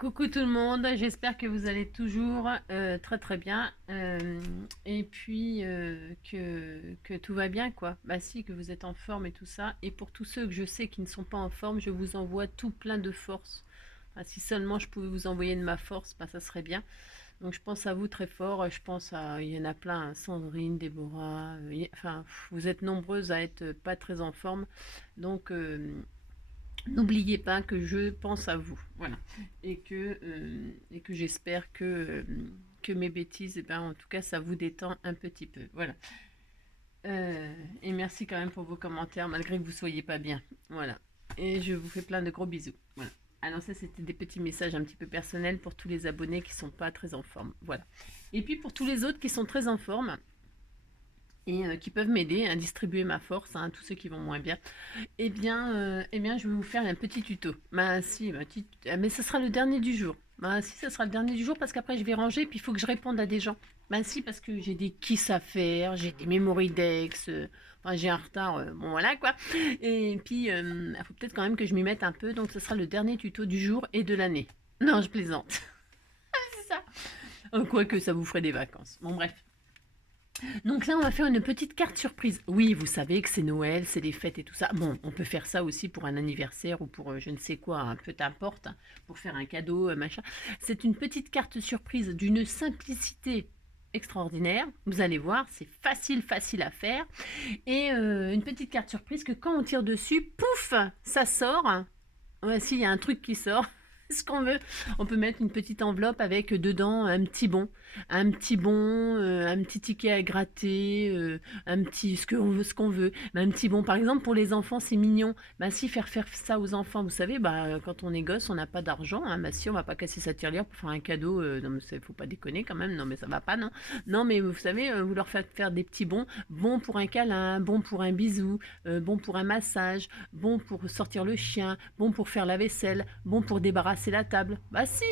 Coucou tout le monde, j'espère que vous allez toujours très très bien et puis que tout va bien quoi. Bah si, que vous êtes en forme et tout ça. Et pour tous ceux que je sais qui ne sont pas en forme, je vous envoie tout plein de force. Ah, si seulement je pouvais vous envoyer de ma force, bah, ça serait bien. Donc je pense à vous très fort, je pense à, il y en a plein, hein, Sandrine, Déborah, enfin vous êtes nombreuses à être pas très en forme. Donc n'oubliez pas que je pense à vous, voilà, et que j'espère que mes bêtises, eh ben, en tout cas, ça vous détend un petit peu, voilà. Et merci quand même pour vos commentaires, malgré que vous soyez pas bien, voilà. Et je vous fais plein de gros bisous, voilà. Alors ça, c'était des petits messages un petit peu personnels pour tous les abonnés qui sont pas très en forme, voilà. Et puis pour tous les autres qui sont très en forme et qui peuvent m'aider à distribuer ma force, hein, tous ceux qui vont moins bien. Eh bien, je vais vous faire un petit tuto. Bah si, mais ce sera le dernier du jour. Bah si, ce sera le dernier du jour parce qu'après je vais ranger puis il faut que je réponde à des gens. Bah si, parce que j'ai des kiss à faire, j'ai des Memoridex, enfin j'ai un retard, bon voilà quoi. Et puis, il faut peut-être quand même que je m'y mette un peu, donc ce sera le dernier tuto du jour et de l'année. Non, je plaisante. C'est ça. Quoique ça vous ferait des vacances. Bon bref. Donc là, on va faire une petite carte surprise. Oui, vous savez que c'est Noël, c'est les fêtes et tout ça. Bon, on peut faire ça aussi pour un anniversaire ou pour je ne sais quoi, hein, peu importe, hein, pour faire un cadeau, machin. C'est une petite carte surprise d'une simplicité extraordinaire. Vous allez voir, c'est facile, facile à faire. Et une petite carte surprise que quand on tire dessus, pouf, ça sort. Ouais, s'il y a un truc qui sort, ce qu'on veut. On peut mettre une petite enveloppe avec dedans un petit ticket à gratter, un petit ce qu'on veut. Mais un petit bon, par exemple, pour les enfants, c'est mignon. Bah si faire ça aux enfants, vous savez, bah quand on est gosse, on n'a pas d'argent. Hein, bah si, on va pas casser sa tirelire pour faire un cadeau. Non mais faut pas déconner quand même. Non mais ça va pas, non. Non mais vous savez, vous leur faites faire des petits bons, bons pour un câlin, bons pour un bisou, bons pour un massage, bons pour sortir le chien, bons pour faire la vaisselle, bons pour débarrasser la table. Bah si,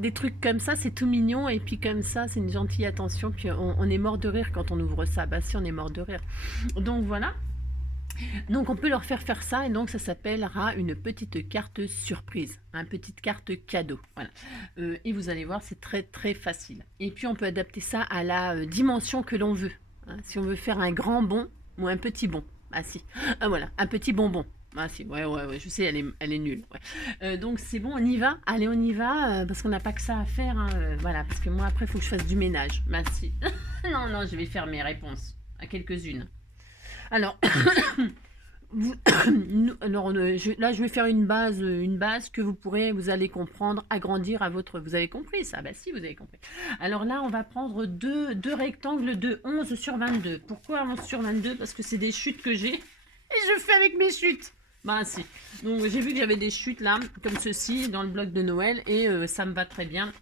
des trucs comme ça, c'est tout mignon et puis comme ça, c'est une gentille attention. Puis on est mort de rire quand on ouvre ça. Bah si, on est mort de rire. Donc voilà. Donc on peut leur faire ça et donc ça s'appellera une petite carte surprise, une petite carte cadeau. Voilà. Et vous allez voir, c'est très très facile. Et puis on peut adapter ça à la dimension que l'on veut. Hein. Si on veut faire un grand bon ou un petit bon. Ah si. Ah voilà, un petit bonbon. Ah si, ouais, je sais, elle est nulle. Ouais. Donc c'est bon, on y va. Allez, on y va, parce qu'on n'a pas que ça à faire. Hein, voilà, parce que moi après, il faut que je fasse du ménage. Bah si. Non, je vais faire mes réponses à quelques-unes. Alors, vous, alors là, je vais faire une base que vous allez comprendre, agrandir à votre. Vous avez compris ça? Bah si, vous avez compris. Alors là, on va prendre deux rectangles de 11 sur 22. Pourquoi 11 sur 22? Parce que c'est des chutes que j'ai et je fais avec mes chutes. Bah si. Donc j'ai vu que j'avais des chutes là, comme ceci, dans le bloc de Noël et ça me va très bien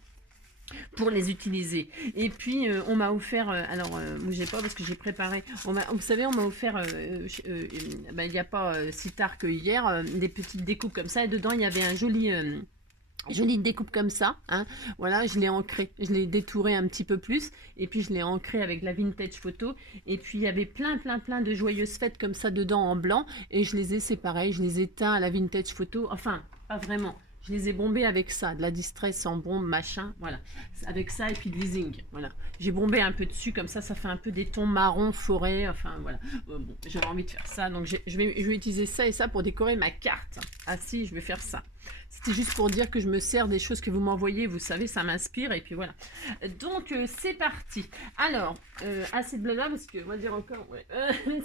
pour les utiliser. Et puis on m'a offert, bougez pas parce que j'ai préparé, vous savez, on m'a offert il n'y a pas si tard que hier, des petites découpes comme ça et dedans il y avait un jolie découpe comme ça, hein. Voilà, je l'ai ancré, je l'ai détouré un petit peu plus et puis je l'ai ancré avec la vintage photo et puis il y avait plein de joyeuses fêtes comme ça dedans en blanc et je les ai séparées, je les ai teints à la vintage photo, enfin pas vraiment, je les ai bombés avec ça, de la distress en bombe machin, voilà, avec ça et puis de leasing, voilà, j'ai bombé un peu dessus comme ça fait un peu des tons marron forêt, enfin voilà, bon, j'avais envie de faire ça donc je vais utiliser ça et ça pour décorer ma carte. Ah si, je vais faire ça. C'était juste pour dire que je me sers des choses que vous m'envoyez, vous savez, ça m'inspire, et puis voilà. Donc, c'est parti. Alors, assez de blabla, parce que, on va dire encore, ouais,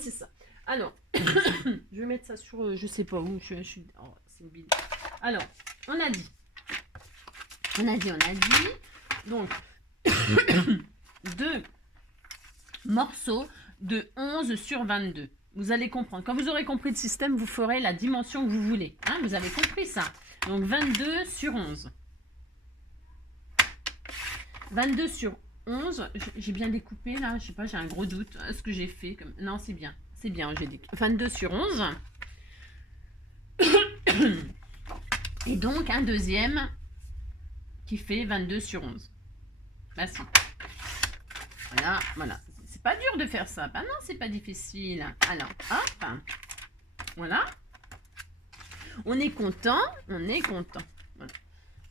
c'est ça. Alors, je vais mettre ça sur, je sais pas où, je suis, oh, c'est une bide. Alors, on a dit, donc, deux morceaux de 11 sur 22. Vous allez comprendre. Quand vous aurez compris le système, vous ferez la dimension que vous voulez. Hein, vous avez compris ça. Donc 22 sur 11. 22 sur 11. J'ai bien découpé là. Je sais pas, j'ai un gros doute. Ce que j'ai fait. Non, c'est bien. C'est bien, j'ai dit. 22 sur 11. Et donc un deuxième qui fait 22 sur 11. Là, si. Voilà. C'est pas dur de faire ça. Bah non, c'est pas difficile. Alors, hop. Voilà. On est content. Voilà.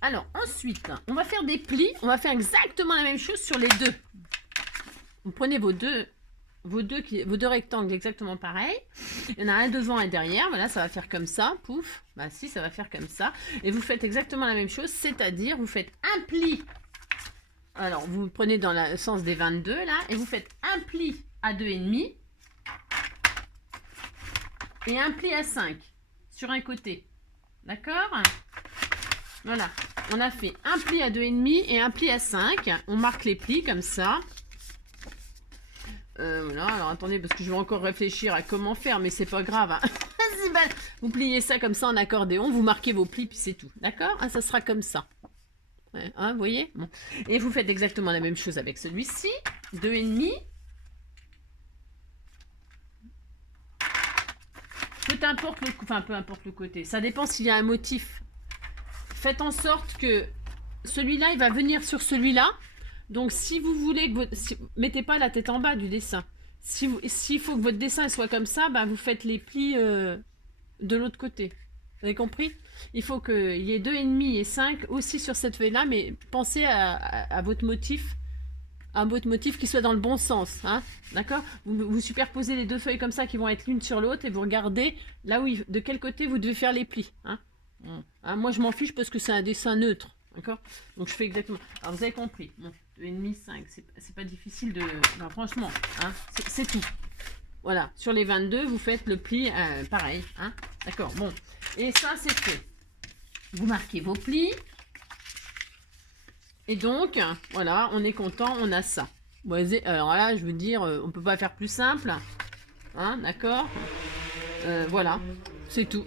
Alors, ensuite, on va faire des plis. On va faire exactement la même chose sur les deux. Vous prenez vos deux rectangles exactement pareil. Il y en a un devant et derrière. Voilà, ça va faire comme ça. Pouf. Bah si, ça va faire comme ça. Et vous faites exactement la même chose. C'est-à-dire, vous faites un pli. Alors, vous prenez dans le sens des 22, là. Et vous faites un pli à 2,5. Et un pli à 5. Sur un côté. D'accord ? Voilà. On a fait un pli à 2,5 et un pli à 5. On marque les plis comme ça. Voilà, alors attendez, parce que je vais encore réfléchir à comment faire, mais c'est pas grave. Hein. Vous pliez ça comme ça en accordéon, vous marquez vos plis, puis c'est tout. D'accord, hein, ça sera comme ça. Ouais, hein, vous voyez bon. Et vous faites exactement la même chose avec celui-ci. 2,5. Peu importe le côté. Ça dépend s'il y a un motif. Faites en sorte que celui-là, il va venir sur celui-là. Donc, si vous voulez que mettez pas la tête en bas du dessin. S'il faut que votre dessin soit comme ça, bah, vous faites les plis de l'autre côté. Vous avez compris? Il faut qu'il y ait 2,5 et 5 aussi sur cette feuille-là, mais pensez à votre motif. Un motif qui soit dans le bon sens. Hein, d'accord? Vous superposez les deux feuilles comme ça qui vont être l'une sur l'autre et vous regardez là où de quel côté vous devez faire les plis. Hein. Hein, moi, je m'en fiche parce que c'est un dessin neutre. D'accord? Donc, je fais exactement. Alors, vous avez compris. Bon, 2,5, 5. C'est pas difficile de. Non, franchement, hein, c'est tout. Voilà. Sur les 22, vous faites le pli pareil. Hein? D'accord. Bon. Et ça, c'est fait. Vous marquez vos plis. Et donc, voilà, on est content, on a ça. Bon, alors là, je veux dire, on peut pas faire plus simple. Hein, d'accord? Voilà, c'est tout.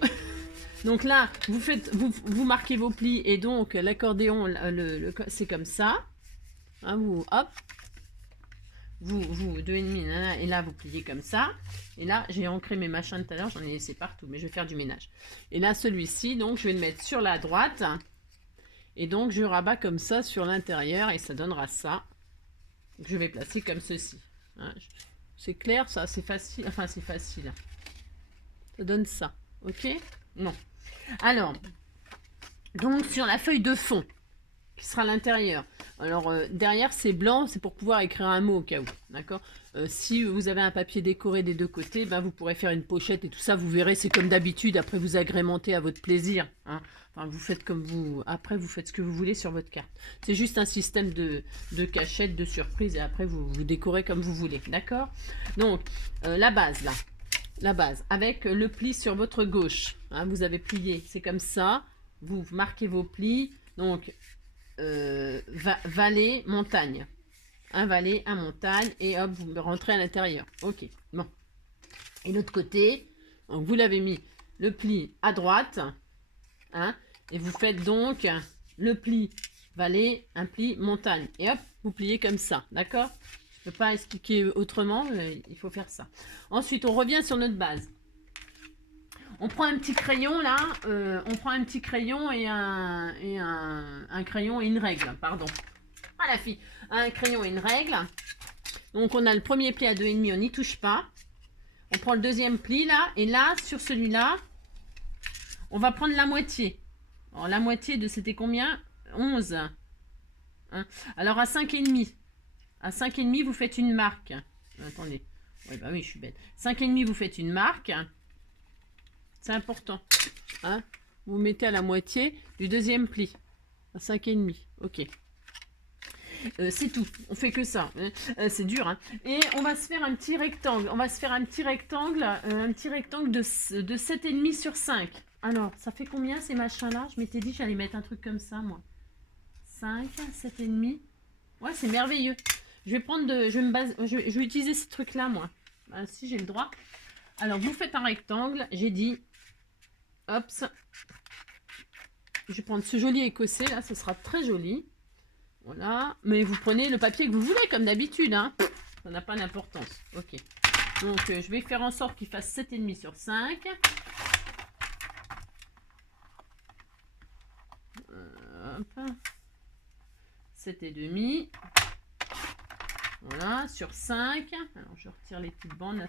Donc là, vous marquez vos plis et donc l'accordéon, c'est comme ça. Hein, hop. Vous 2,5, et là, vous pliez comme ça. Et là, j'ai ancré mes machins tout à l'heure, j'en ai laissé partout, mais je vais faire du ménage. Et là, celui-ci, donc, je vais le mettre sur la droite. Et donc, je rabats comme ça sur l'intérieur et ça donnera ça. Donc, je vais placer comme ceci. Hein, c'est clair, ça, c'est facile. Enfin, c'est facile. Ça donne ça. Ok? Non. Alors, donc, sur la feuille de fond, qui sera à l'intérieur. Alors, derrière, c'est blanc, c'est pour pouvoir écrire un mot au cas où. D'accord? Si vous avez un papier décoré des deux côtés, ben, vous pourrez faire une pochette et tout ça. Vous verrez, c'est comme d'habitude. Après, vous agrémentez à votre plaisir. Hein. Enfin, vous faites comme vous... Après, vous faites ce que vous voulez sur votre carte. C'est juste un système de cachette, de surprise. Et après, vous décorez comme vous voulez. D'accord? Donc, la base, là. La base. Avec le pli sur votre gauche. Hein, vous avez plié. C'est comme ça. Vous marquez vos plis. Donc... vallée, montagne. Un vallée, un montagne, et hop, vous rentrez à l'intérieur. Ok, bon. Et l'autre côté, donc vous l'avez mis le pli à droite, hein, et vous faites donc le pli vallée, un pli montagne. Et hop, vous pliez comme ça, d'accord? Je ne peux pas expliquer autrement, il faut faire ça. Ensuite, on revient sur notre base. On prend un petit crayon là, on prend un petit crayon et un crayon et une règle, pardon. Ah la fille, un crayon et une règle. Donc on a le premier pli à 2,5, on n'y touche pas. On prend le deuxième pli là, et là, sur celui-là, on va prendre la moitié. Alors la moitié de c'était combien? 11. Hein, alors à 5,5. À 5,5, vous faites une marque. Attendez. Oui, bah oui, je suis bête. 5,5, vous faites une marque. C'est important. Hein, vous mettez à la moitié du deuxième pli. À 5,5. Ok. C'est tout. On fait que ça. C'est dur. Hein. Et on va se faire un petit rectangle. On va se faire un petit rectangle de 7,5 sur 5. Alors, ça fait combien ces machins-là? Je m'étais dit j'allais mettre un truc comme ça, moi. 5, 7,5. Ouais, c'est merveilleux. Je vais prendre je vais utiliser ce truc-là, moi. Si j'ai le droit. Alors, vous faites un rectangle. J'ai dit... Hop. Je vais prendre ce joli écossais, là. Ce sera très joli. Voilà. Mais vous prenez le papier que vous voulez, comme d'habitude. Hein. Ça n'a pas d'importance. Ok. Donc, je vais faire en sorte qu'il fasse 7,5 sur 5. Hop. 7,5. Voilà, sur 5. Alors, je retire les petites bandes. Là,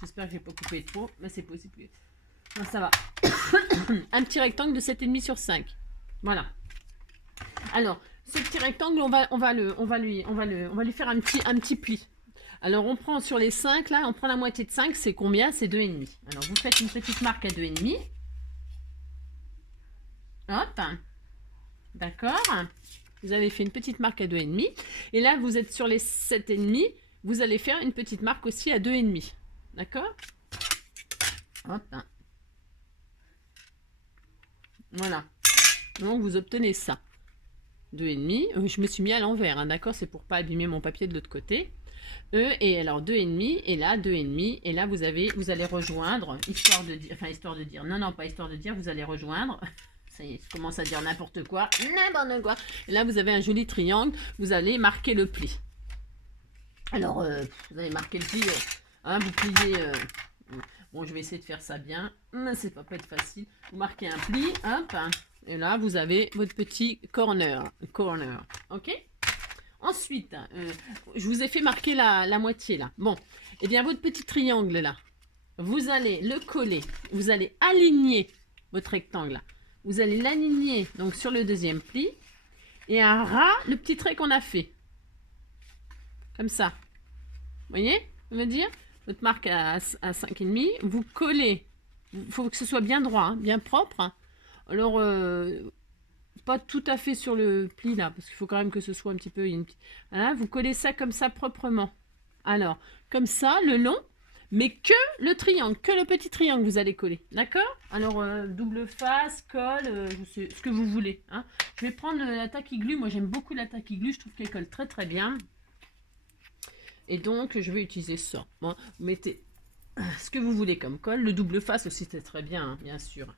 j'espère que j'ai pas coupé trop, mais c'est possible. Non, ça va. Un petit rectangle de 7,5 sur 5. Voilà. Alors, ce petit rectangle, on va lui faire un petit pli. Alors, on prend sur les 5, là, on prend la moitié de 5, c'est combien? C'est 2,5. Alors, vous faites une petite marque à 2,5. Hop. D'accord. Vous avez fait une petite marque à 2,5. Et là, vous êtes sur les 7,5. Vous allez faire une petite marque aussi à 2,5. D'accord? Hop. Voilà. Donc, vous obtenez ça. 2,5. Je me suis mis à l'envers, hein, d'accord? C'est pour pas abîmer mon papier de l'autre côté. Et alors 2,5, et là 2,5, et là vous allez rejoindre, histoire de dire, non, pas histoire de dire, vous allez rejoindre, ça y est, je commence à dire n'importe quoi, et là vous avez un joli triangle, vous allez marquer le pli. Alors, vous allez marquer le pli, hein, vous pliez, bon je vais essayer de faire ça bien, c'est pas être facile, vous marquez un pli, hop, et là vous avez votre petit corner, ok? Ensuite, je vous ai fait marquer la moitié là. Bon, et bien votre petit triangle là, vous allez le coller, vous allez aligner votre rectangle là. Vous allez l'aligner donc sur le deuxième pli et un ras, le petit trait qu'on a fait. Comme ça. Vous voyez, je veux dire, votre marque à 5,5, vous collez. Il faut que ce soit bien droit, hein, bien propre. Hein. Alors, pas tout à fait sur le pli là, parce qu'il faut quand même que ce soit un petit peu... Voilà, vous collez ça comme ça proprement. Alors, comme ça, le long, mais que le triangle, que le petit triangle vous allez coller. D'accord? Alors, double face, colle, ce que vous voulez. Hein. Je vais prendre la tacky glue. Moi, j'aime beaucoup la tacky glue. Je trouve qu'elle colle très très bien. Et donc, je vais utiliser ça. Bon, vous mettez ce que vous voulez comme colle. Le double face aussi, c'est très bien, hein, bien sûr.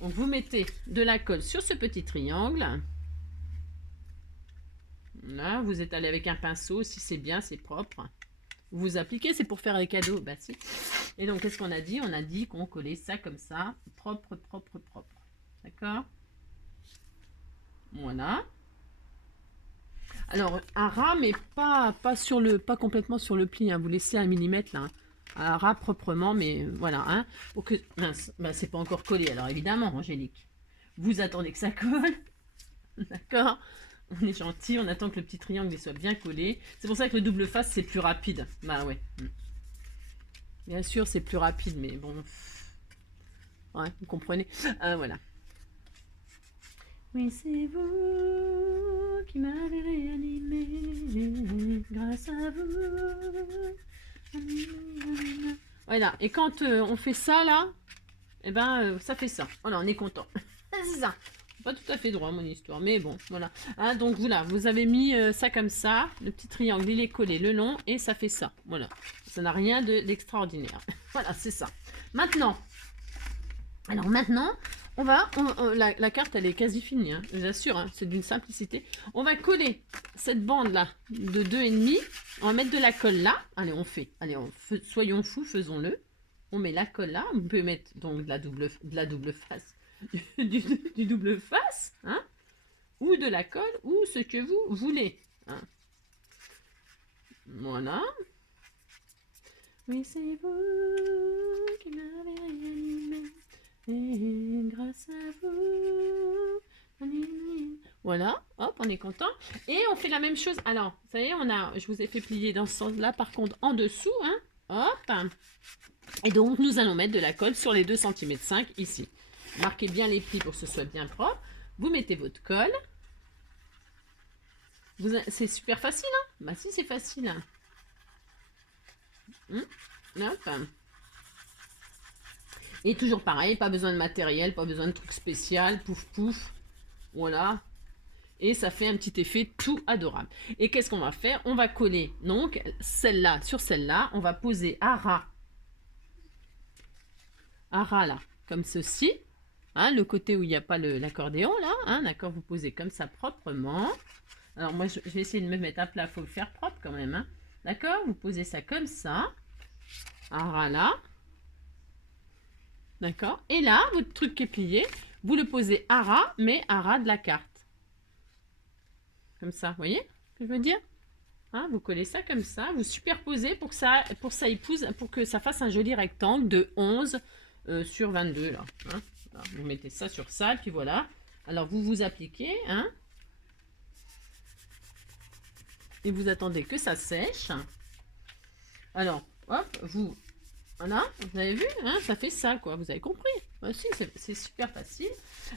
Donc, vous mettez de la colle sur ce petit triangle. Là, vous étalez avec un pinceau. Si c'est bien, c'est propre. Vous appliquez, c'est pour faire les cadeaux. Bah, si. Et donc, qu'est-ce qu'on a dit? On a dit qu'on collait ça comme ça. Propre, propre, propre. D'accord? Voilà. Alors, un ras, mais pas complètement sur le pli. Hein. Vous laissez 1 millimètre là. Hein. Un ras proprement, mais voilà. Hein, pour que... Mince, bah, c'est pas encore collé. Alors, évidemment, Angélique, vous attendez que ça colle. D'accord? On est gentil, on attend que le petit triangle soit bien collé. C'est pour ça que le double face, c'est plus rapide. Bah ouais. Bien sûr, c'est plus rapide, mais bon... Ouais, vous comprenez. Voilà. Oui, c'est vous qui m'avez réanimé, grâce à vous. Voilà, et quand on fait ça, là, eh ben, ça fait ça. Voilà, on est content. C'est ça. Pas tout à fait droit, mon histoire, mais bon, voilà. Hein, donc, voilà, vous avez mis ça comme ça. Le petit triangle, il est collé le long, et ça fait ça. Voilà. Ça n'a rien d'extraordinaire. Voilà, c'est ça. Maintenant, on va, la carte, elle est quasi finie, hein, je vous assure, hein, c'est d'une simplicité. On va coller cette bande-là de 2,5. On va mettre de la colle là. Allez, soyons fous, faisons-le. On met la colle là. On peut mettre donc de la double face, du double face, hein, ou de la colle, ou ce que vous voulez. Hein. Voilà. Oui, c'est vous qui m'avez réanimé. Et grâce à vous. Voilà, hop, on est content. Et on fait la même chose. Alors, ça y est, je vous ai fait plier dans ce sens-là, par contre, en dessous, hein. Hop. Et donc, nous allons mettre de la colle sur les 2,5 cm ici. Marquez bien les plis pour que ce soit bien propre. Vous mettez votre colle. C'est super facile, hein. Bah si, c'est facile. Hop. Et toujours pareil, pas besoin de matériel, pas besoin de trucs spécial, pouf pouf, voilà. Et ça fait un petit effet tout adorable. Et qu'est-ce qu'on va faire? On va coller donc celle-là sur celle-là, on va poser à ras là, comme ceci. Hein, le côté où il n'y a pas l'accordéon là, hein, d'accord, vous posez comme ça proprement. Alors moi je vais essayer de me mettre à plat, il faut le faire propre quand même. Hein. D'accord, vous posez ça comme ça, à ras là. D'accord? Et là, votre truc qui est plié, vous le posez à ras, mais à ras de la carte. Comme ça, vous voyez ce que je veux dire? Hein, vous collez ça comme ça, vous superposez pour que ça fasse un joli rectangle de 11 sur 22. Là, hein. Alors, vous mettez ça sur ça, et puis voilà. Alors, vous vous appliquez, hein, et vous attendez que ça sèche. Alors, hop, voilà, vous avez vu, hein, ça fait ça, quoi, vous avez compris. Aussi, c'est super facile.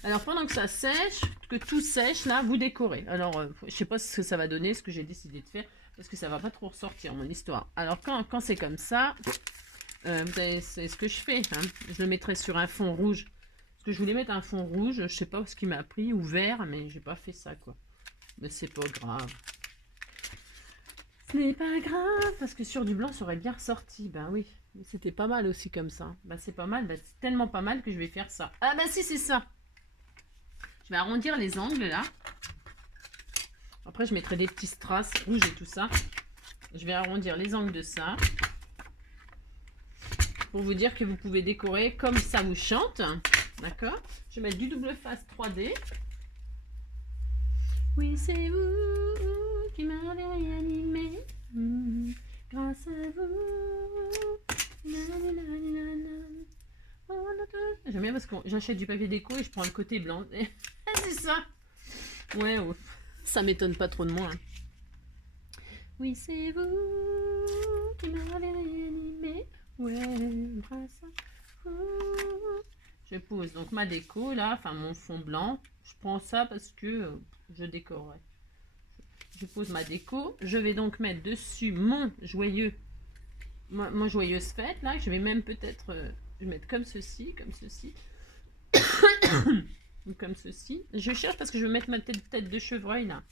Alors, pendant que ça sèche, que tout sèche, là, vous décorez. Alors, je sais pas ce que ça va donner, ce que j'ai décidé de faire, parce que ça va pas trop ressortir, mon histoire. Alors, quand c'est comme ça, c'est ce que je fais, hein. Je le mettrai sur un fond rouge. Parce que je voulais mettre un fond rouge, je sais pas ce qui m'a pris, ou vert, mais j'ai pas fait ça, quoi. Mais c'est pas grave. Ce n'est pas grave, parce que sur du blanc, ça aurait bien ressorti. Ben oui, c'était pas mal aussi comme ça. Ben c'est pas mal, ben c'est tellement pas mal que je vais faire ça. Ah ben si, c'est ça. Je vais arrondir les angles, là. Après, je mettrai des petits strass rouges et tout ça. Je vais arrondir les angles de ça. Pour vous dire que vous pouvez décorer comme ça vous chante. D'accord? Je vais mettre du double face 3D. Oui, c'est vous qui m'avez réanimé. Grâce à vous. J'aime bien parce que j'achète du papier déco et je prends le côté blanc. C'est ça. Ouais, ouais. Ça m'étonne pas trop de moi. Hein. Oui, c'est vous qui m'avez réanimé. Ouais, grâce à vous. Je pose donc ma déco là, enfin mon fond blanc. Je prends ça parce que je décorerai. Je pose ma déco. Je vais donc mettre dessus mon joyeuse fête là. Je vais même peut-être mettre comme ceci, comme ceci. Comme ceci. Je cherche parce que je vais mettre ma tête de chevreuil là.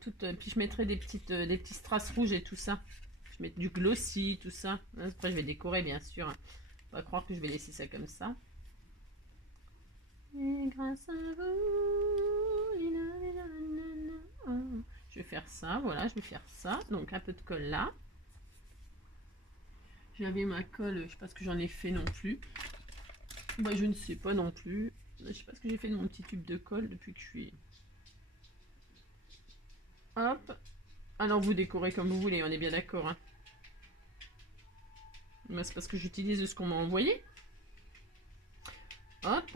Puis je mettrai des petits strass rouges et tout ça. Je mets du glossy, tout ça. Après je vais décorer bien sûr. On va croire que je vais laisser ça comme ça. Et grâce à vous. Je vais faire ça, voilà, je vais faire ça. Donc un peu de colle là. J'avais ma colle, je sais pas ce que j'en ai fait non plus. Moi je ne sais pas non plus. Je sais pas ce que j'ai fait de mon petit tube de colle depuis que je suis. Hop. Alors vous décorez comme vous voulez, on est bien d'accord. Hein. C'est parce que j'utilise ce qu'on m'a envoyé. Hop.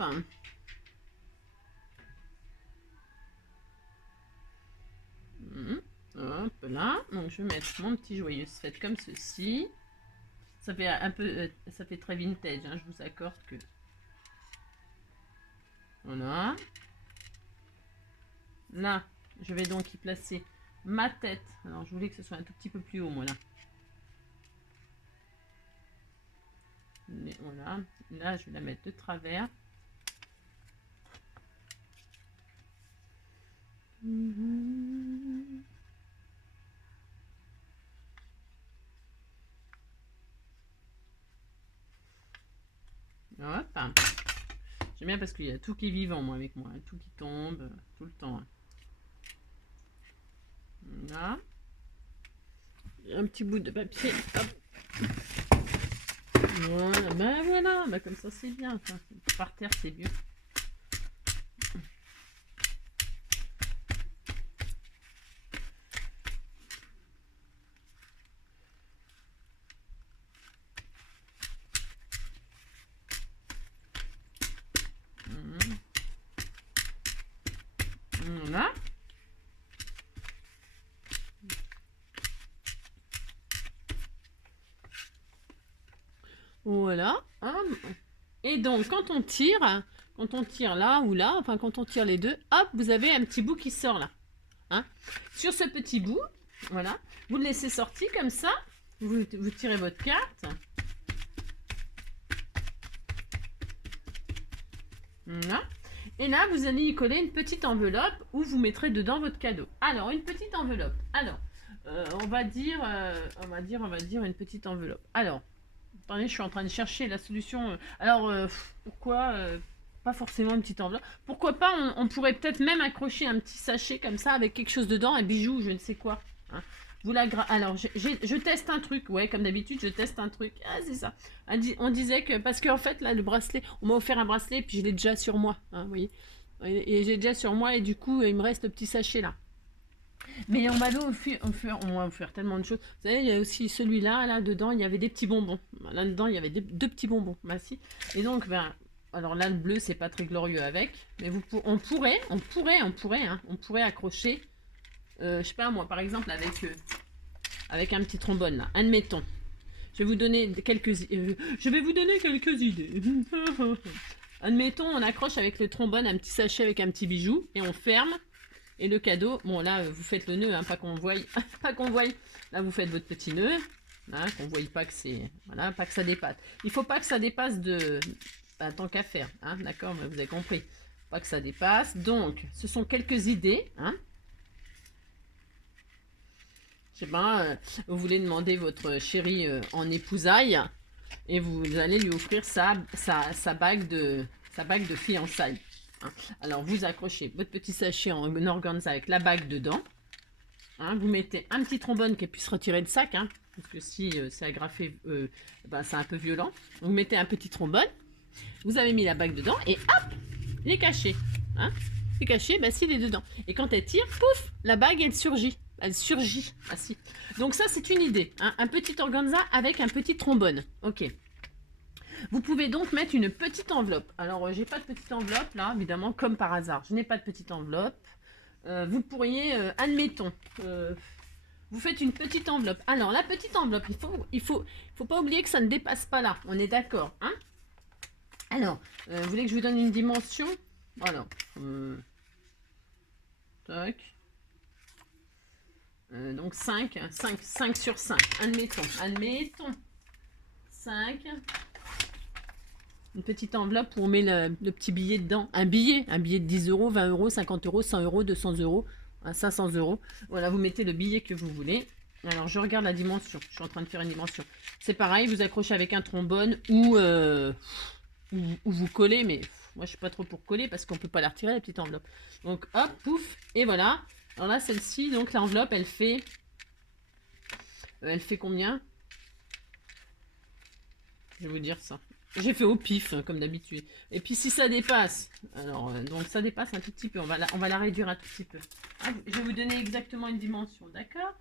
Hop là. Donc je vais mettre mon petit joyeuse fête comme ceci. Ça fait un peu, ça fait très vintage. Hein, je vous accorde que. Voilà. Là, je vais donc y placer ma tête. Alors je voulais que ce soit un tout petit peu plus haut, moi là. Mais voilà. Là, je vais la mettre de travers. Hop. J'aime bien parce qu'il y a tout qui est vivant, moi, avec moi. Tout qui tombe, tout le temps. Là. Un petit bout de papier. Hop. Voilà. Ben voilà. Ben comme ça, c'est bien. Enfin, par terre, c'est mieux. Voilà. Voilà. Et donc, quand on tire là ou là, enfin quand on tire les deux, hop, vous avez un petit bout qui sort là. Hein. Sur ce petit bout, voilà, vous le laissez sortir comme ça. Vous tirez votre carte. Voilà. Et là, vous allez y coller une petite enveloppe où vous mettrez dedans votre cadeau. Alors, une petite enveloppe. Alors, on va dire une petite enveloppe. Alors, attendez, je suis en train de chercher la solution. Alors, pourquoi pas forcément une petite enveloppe? Pourquoi pas, on pourrait peut-être même accrocher un petit sachet comme ça avec quelque chose dedans, un bijou, je ne sais quoi. Hein. Alors, je teste un truc. Ouais, comme d'habitude, je teste un truc. Ah, c'est ça. On disait que... Parce qu'en fait, là, le bracelet... On m'a offert un bracelet, puis je l'ai déjà sur moi. Hein, vous voyez. Et j'ai déjà sur moi, et du coup, il me reste le petit sachet, là. Mais on m'avait offert tellement de choses. Vous savez, il y a aussi celui-là, là, dedans, il y avait des petits bonbons. Là-dedans, il y avait deux petits bonbons. Bah, si. Et donc, ben... Alors là, le bleu, c'est pas très glorieux avec. Mais on pourrait, hein, on pourrait accrocher, je sais pas moi, par exemple, avec un petit trombone, là. Admettons. Je vais vous donner quelques idées. Admettons, on accroche avec le trombone un petit sachet avec un petit bijou et on ferme. Et le cadeau, bon là, vous faites le nœud, hein, pas qu'on voie, pas qu'on voie. Là, vous faites votre petit nœud, hein, qu'on voie pas que c'est, voilà, pas que ça dépasse. Il faut pas que ça dépasse de, bah, tant qu'à faire, hein, d'accord, vous avez compris. Pas que ça dépasse. Donc, ce sont quelques idées, hein. Je sais pas, vous voulez demander votre chéri en épousailles et vous allez lui offrir sa bague de fiançailles. Hein. Alors, vous accrochez votre petit sachet en organza avec la bague dedans. Hein, vous mettez un petit trombone qui puisse retirer le sac, hein, parce que si c'est agrafé, ben, c'est un peu violent. Vous mettez un petit trombone, vous avez mis la bague dedans et hop, il est caché. Hein, il est caché, bah, s'il est dedans. Et quand elle tire, pouf, la bague, elle surgit. Elle surgit. Ah, si. Donc ça, c'est une idée. Hein, un petit organza avec un petit trombone. Ok. Vous pouvez donc mettre une petite enveloppe. Alors, j'ai pas de petite enveloppe, là, évidemment, comme par hasard. Je n'ai pas de petite enveloppe. Vous pourriez, admettons, vous faites une petite enveloppe. Alors, la petite enveloppe, il faut pas oublier que ça ne dépasse pas là. On est d'accord, hein? Alors, vous voulez que je vous donne une dimension? Alors, tac. Donc 5 sur 5. Admettons. 5. Une petite enveloppe où on met le petit billet dedans. Un billet de 10 euros, 20 euros, 50 euros, 100 euros, 200 euros, 500 euros. Voilà, vous mettez le billet que vous voulez. Alors, je regarde la dimension. Je suis en train de faire une dimension. C'est pareil, vous accrochez avec un trombone ou vous collez, mais moi, je suis pas trop pour coller parce qu'on peut pas la retirer, la petite enveloppe. Donc, hop, pouf, et voilà. Alors là, celle-ci, donc l'enveloppe, elle fait combien? Je vais vous dire ça. J'ai fait au pif, comme d'habitude. Et puis si ça dépasse, alors donc ça dépasse un tout petit peu, on va la réduire un tout petit peu. Ah, je vais vous donner exactement une dimension, d'accord?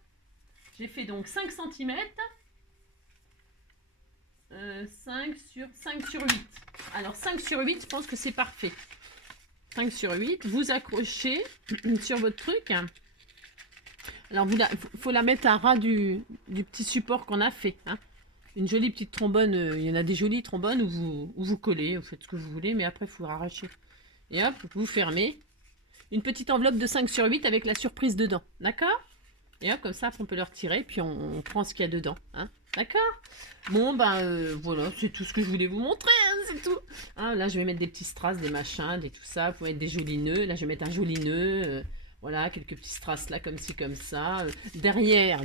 J'ai fait donc 5 cm, 5 sur 8. Alors 5 sur 8, je pense que c'est parfait. 5 sur 8, vous accrochez sur votre truc. Alors il faut la mettre à ras du petit support qu'on a fait, hein. Une jolie petite trombone, il y en a des jolies trombones où vous collez, vous faites ce que vous voulez, mais après il faut arracher. Et hop, vous fermez. Une petite enveloppe de 5 sur 8 avec la surprise dedans, d'accord? Et hop, comme ça, après, on peut le retirer, puis on prend ce qu'il y a dedans, hein, d'accord? Bon, ben voilà, c'est tout ce que je voulais vous montrer, hein, c'est tout. Hein, là, je vais mettre des petits strass, des machins, des tout ça, vous pouvez mettre des jolis nœuds. Là, je vais mettre un joli nœud, voilà, quelques petits strass là, comme ci, comme ça. Derrière,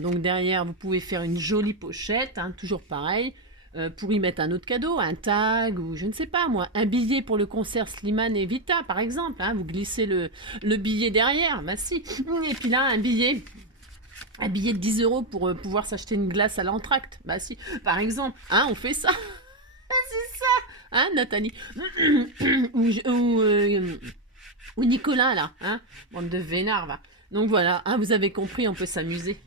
vous pouvez faire une jolie pochette, hein, toujours pareil, pour y mettre un autre cadeau, un tag, ou je ne sais pas moi, un billet pour le concert Slimane et Vita, par exemple. Hein, vous glissez le billet derrière, bah si. Et puis là, un billet de 10 euros pour pouvoir s'acheter une glace à l'entracte. Bah si, par exemple, hein, on fait ça. C'est ça, hein, Nathalie. ou Nicolas, là, hein, bande de vénards, va. Donc voilà, hein, vous avez compris, on peut s'amuser.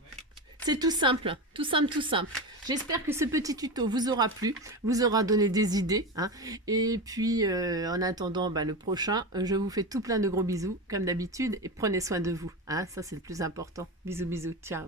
C'est tout simple, tout simple, tout simple. J'espère que ce petit tuto vous aura plu, vous aura donné des idées. Hein. Et puis, en attendant bah, le prochain, je vous fais tout plein de gros bisous, comme d'habitude, et prenez soin de vous. Hein. Ça, c'est le plus important. Bisous, bisous, ciao.